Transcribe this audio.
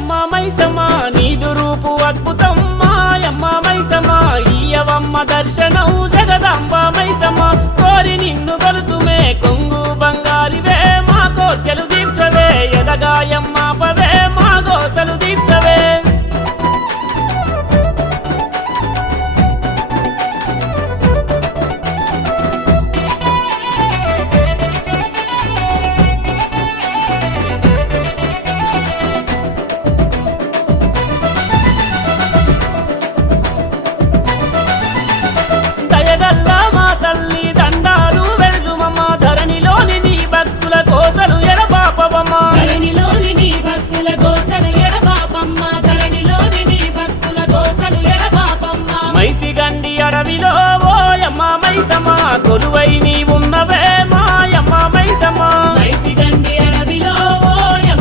యమ్మ మైసమ్మ నీదు రూపు అద్భుతం మాయమ్మ మైసమ్మ ఇయ్యవమ్మ దర్శనం జగదాంబ మైసమ్మ కోరి నిన్ను గలుతుమే కొంగు బంగారివే మా కోర్కెలు తీర్చవే ఎదగాయమ్మ పవే మా గోసలు తీర్చవే దయగల్లా మా తల్లి దండాలు వెలుగుమమ్మ ధరణిలోని నీ భక్తుల కోసలు ఎడబాపవమ్మ ధరణిలోని నీ భక్తుల గోసలు ఎడబాపమ్మ ధరణిలోని నీ భక్తుల గోసలు ఎడబాపమ్మ మైసిగండి అడవిలో ఓయమ్మ మైసమ్మ కొలువై